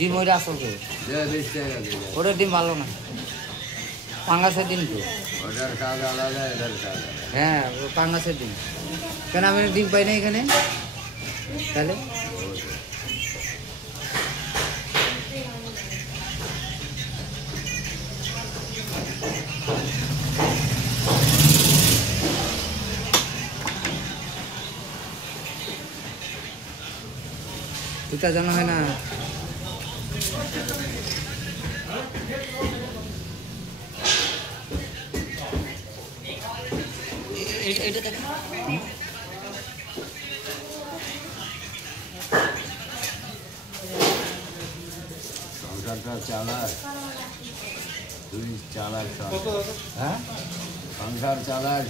ডিম ওইটা আসল করে ওটার ডিম ভালো না, পাঙ্গাসের ডিম তো। হ্যাঁ পাঙ্গাসের ডিম। কেন আমি ডিম পাই না এখানে তাহলে? এটা জানা হয় না। এটা দেখেন সংসারটা চালায়, তুই চালায়, হ্যাঁ সংসার চালায়।